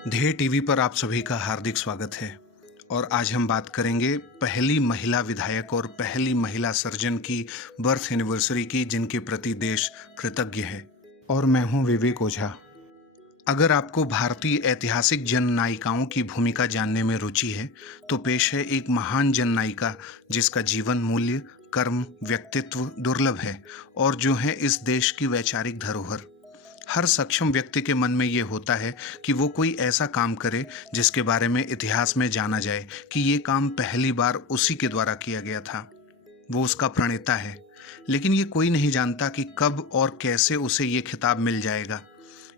ध्येय टीवी पर आप सभी का हार्दिक स्वागत है। और आज हम बात करेंगे पहली महिला विधायक और पहली महिला सर्जन की बर्थ एनिवर्सरी की, जिनके प्रति देश कृतज्ञ है। और मैं हूं विवेक ओझा। अगर आपको भारतीय ऐतिहासिक जननायिकाओं की भूमिका जानने में रुचि है तो पेश है एक महान जननायिका जिसका जीवन मूल्य, कर्म, व्यक्तित्व दुर्लभ है और जो है इस देश की वैचारिक धरोहर। हर सक्षम व्यक्ति के मन में ये होता है कि वो कोई ऐसा काम करे जिसके बारे में इतिहास में जाना जाए कि ये काम पहली बार उसी के द्वारा किया गया था। वो उसका प्रणेता है, लेकिन ये कोई नहीं जानता कि कब और कैसे उसे ये खिताब मिल जाएगा।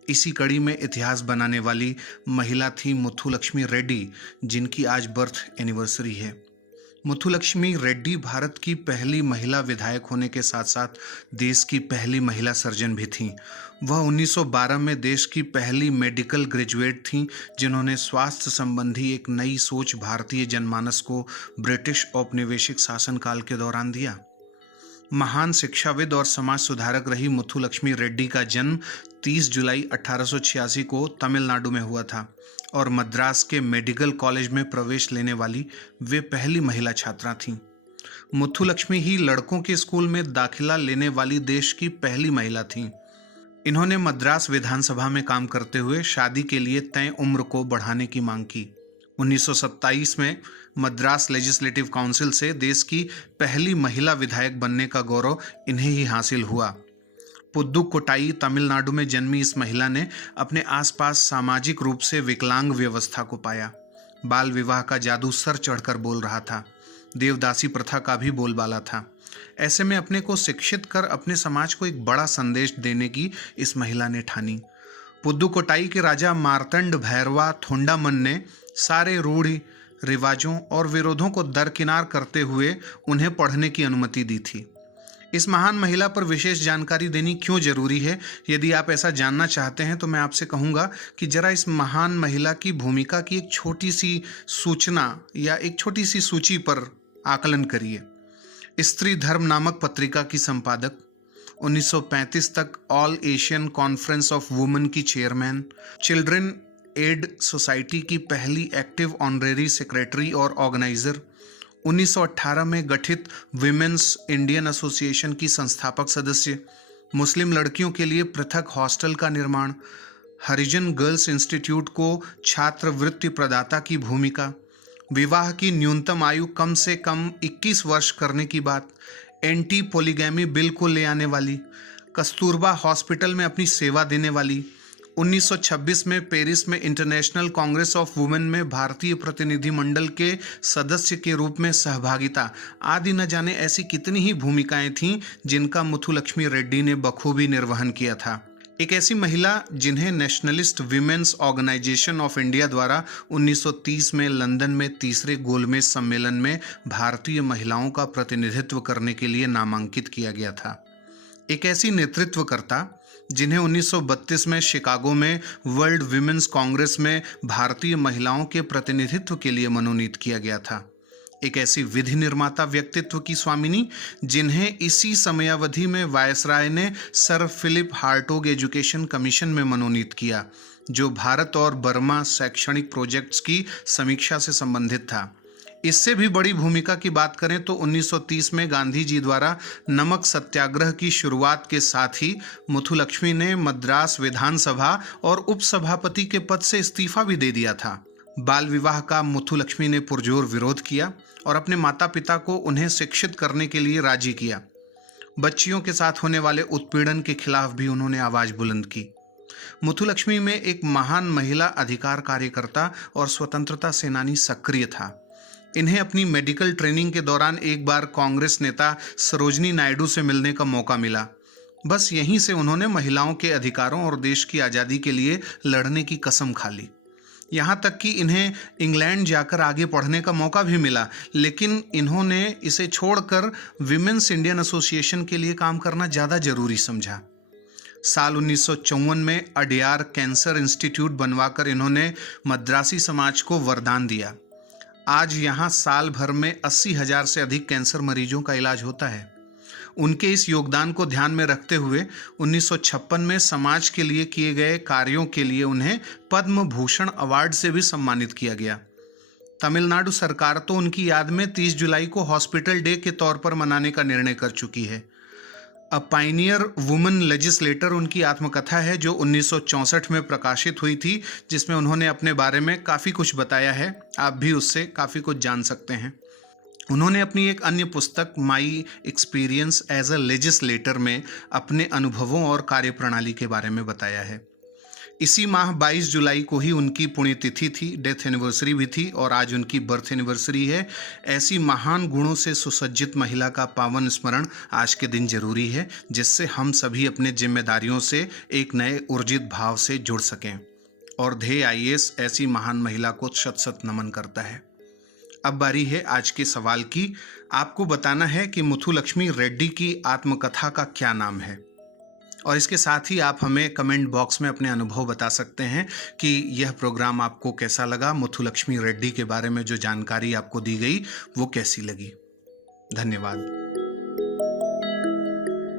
इसी कड़ी में इतिहास बनाने वाली महिला थी मुथुलक्ष्मी रेड्डी, जिनकी आज बर्थ एनिवर्सरी है। मुथुलक्ष्मी रेड्डी भारत की पहली महिला विधायक होने के साथ साथ देश की पहली महिला सर्जन भी थीं। वह 1912 में देश की पहली मेडिकल ग्रेजुएट थीं, जिन्होंने स्वास्थ्य संबंधी एक नई सोच भारतीय जनमानस को ब्रिटिश औपनिवेशिक शासनकाल के दौरान दिया। महान शिक्षाविद और समाज सुधारक रही मुथुलक्ष्मी रेड्डी का जन्म 30 जुलाई 1886 को तमिलनाडु में हुआ था और मद्रास के मेडिकल कॉलेज में प्रवेश लेने वाली वे पहली महिला छात्रा थीं। मुथुलक्ष्मी ही लड़कों के स्कूल में दाखिला लेने वाली देश की पहली महिला थीं। इन्होंने मद्रास विधानसभा में काम करते हुए शादी के लिए तय उम्र को बढ़ाने की मांग की। 1927 में मद्रास लेजिस्लेटिव काउंसिल से देश की पहली महिला विधायक बनने का गौरव इन्हें ही हासिल हुआ। पुद्दुकोट्टाई तमिलनाडु में जन्मी इस महिला ने अपने आसपास सामाजिक रूप से विकलांग व्यवस्था को पाया। बाल विवाह का जादू सर चढ़कर बोल रहा था। देवदासी प्रथा का भी बोलबाला था। ऐसे में अपने को शिक्षित कर अपने समाज को एक बड़ा संदेश देने की इस महिला ने ठानी। पुद्दुकोट्टाई के राजा मार्तंड भैरवा थोंडामन ने सारे रूढ़ि रिवाजों और विरोधों को दरकिनार करते हुए उन्हें पढ़ने की अनुमति दी थी। इस महान महिला पर विशेष जानकारी देनी क्यों जरूरी है, यदि आप ऐसा जानना चाहते हैं तो मैं आपसे कहूँगा कि जरा इस महान महिला की भूमिका की एक छोटी सी सूचना या एक छोटी सी सूची पर आकलन करिए। स्त्री धर्म नामक पत्रिका की संपादक, 1935 तक all Asian conference of women की चेयरमैन, चिल्ड्रन एड सोसाइटी की पहली एक्टिव ऑनरेरी सेक्रेटरी और ऑर्गेनाइजर, 1918 में गठित विमेंस इंडियन एसोसिएशन की संस्थापक सदस्य, मुस्लिम लड़कियों के लिए पृथक हॉस्टल का निर्माण, हरिजन गर्ल्स इंस्टीट्यूट को छात्रवृत्ति प्रदाता की भूमिका, विवाह की न्यूनतम आयु कम से कम 21 वर्ष करने की बात, एंटी पोलीगैमी बिल को ले आने वाली, कस्तूरबा हॉस्पिटल में अपनी सेवा देने वाली, 1926 में पेरिस में इंटरनेशनल कांग्रेस ऑफ वुमेन में भारतीय प्रतिनिधिमंडल के सदस्य के रूप में सहभागिता आदि न जाने ऐसी कितनी ही भूमिकाएं थीं जिनका मुथुलक्ष्मी रेड्डी ने बखूबी निर्वहन किया था। एक ऐसी महिला जिन्हें Nationalist Women's Organisation of India द्वारा 1930 में लंदन में तीसरे गोलमेज सम्मेलन में भारतीय महिलाओं का प्रतिनिधित्व करने के लिए नामांकित किया गया था। एक ऐसी नेतृत्वकर्ता जिन्हें 1932 में शिकागो में वर्ल्ड विमेंस कांग्रेस में भारतीय महिलाओं के प्रतिनिधित्व के लिए मनोनीत किया गया था। एक ऐसी विधि निर्माता व्यक्तित्व की स्वामिनी जिन्हें इसी समयावधि में वायसराय ने Sir Philip Hartog Education Commission में मनोनीत किया, जो भारत और बर्मा शैक्षणिक प्रोजेक्ट्स की समीक्षा से संबंधित था। इससे भी बड़ी भूमिका की बात करें तो 1930 में गांधी जी द्वारा नमक सत्याग्रह की शुरुआत के साथ ही मुथुलक्ष्मी ने मद्रास विधानसभा और उपसभापति के पद से इस्तीफा भी दे दिया था। बाल विवाह का मुथुलक्ष्मी ने पुरजोर विरोध किया और अपने माता पिता को उन्हें शिक्षित करने के लिए राजी किया। बच्चियों के साथ होने वाले उत्पीड़न के खिलाफ भी उन्होंने आवाज बुलंद की। मुथुलक्ष्मी में एक महान महिला अधिकार कार्यकर्ता और स्वतंत्रता सेनानी सक्रिय था। इन्हें अपनी मेडिकल ट्रेनिंग के दौरान एक बार कांग्रेस नेता सरोजनी नायडू से मिलने का मौका मिला। बस यहीं से उन्होंने महिलाओं के अधिकारों और देश की आज़ादी के लिए लड़ने की कसम खा ली। यहाँ तक कि इन्हें इंग्लैंड जाकर आगे पढ़ने का मौका भी मिला, लेकिन इन्होंने इसे छोड़कर विमेंस इंडियन एसोसिएशन के लिए काम करना ज़्यादा जरूरी समझा। साल 1954 में अडयार कैंसर इंस्टीट्यूट बनवाकर इन्होंने मद्रासी समाज को वरदान दिया। आज यहाँ साल भर में 80,000 से अधिक कैंसर मरीजों का इलाज होता है। उनके इस योगदान को ध्यान में रखते हुए 1956 में समाज के लिए किए गए कार्यों के लिए उन्हें पद्म भूषण अवार्ड से भी सम्मानित किया गया। तमिलनाडु सरकार तो उनकी याद में 30 जुलाई को हॉस्पिटल डे के तौर पर मनाने का निर्णय कर चुकी है। अ पाइनियर वुमन लेजिस्लेटर उनकी आत्मकथा है जो 1964 में प्रकाशित हुई थी, जिसमें उन्होंने अपने बारे में काफ़ी कुछ बताया है। आप भी उससे काफ़ी कुछ जान सकते हैं। उन्होंने अपनी एक अन्य पुस्तक My Experience as a Legislator में अपने अनुभवों और कार्यप्रणाली के बारे में बताया है। इसी माह 22 जुलाई को ही उनकी पुण्यतिथि थी, डेथ एनिवर्सरी भी थी और आज उनकी बर्थ एनिवर्सरी है। ऐसी महान गुणों से सुसज्जित महिला का पावन स्मरण आज के दिन जरूरी है, जिससे हम सभी अपने जिम्मेदारियों से एक नए ऊर्जित भाव से जुड़ सकें। और ध्येय आईएएस ऐसी महान महिला को शत शत नमन करता है। अब बारी है आज के सवाल की। आपको बताना है कि मुथुलक्ष्मी रेड्डी की आत्मकथा का क्या नाम है। और इसके साथ ही आप हमें कमेंट बॉक्स में अपने अनुभव बता सकते हैं कि यह प्रोग्राम आपको कैसा लगा, मुथुलक्ष्मी रेड्डी के बारे में जो जानकारी आपको दी गई वो कैसी लगी। धन्यवाद।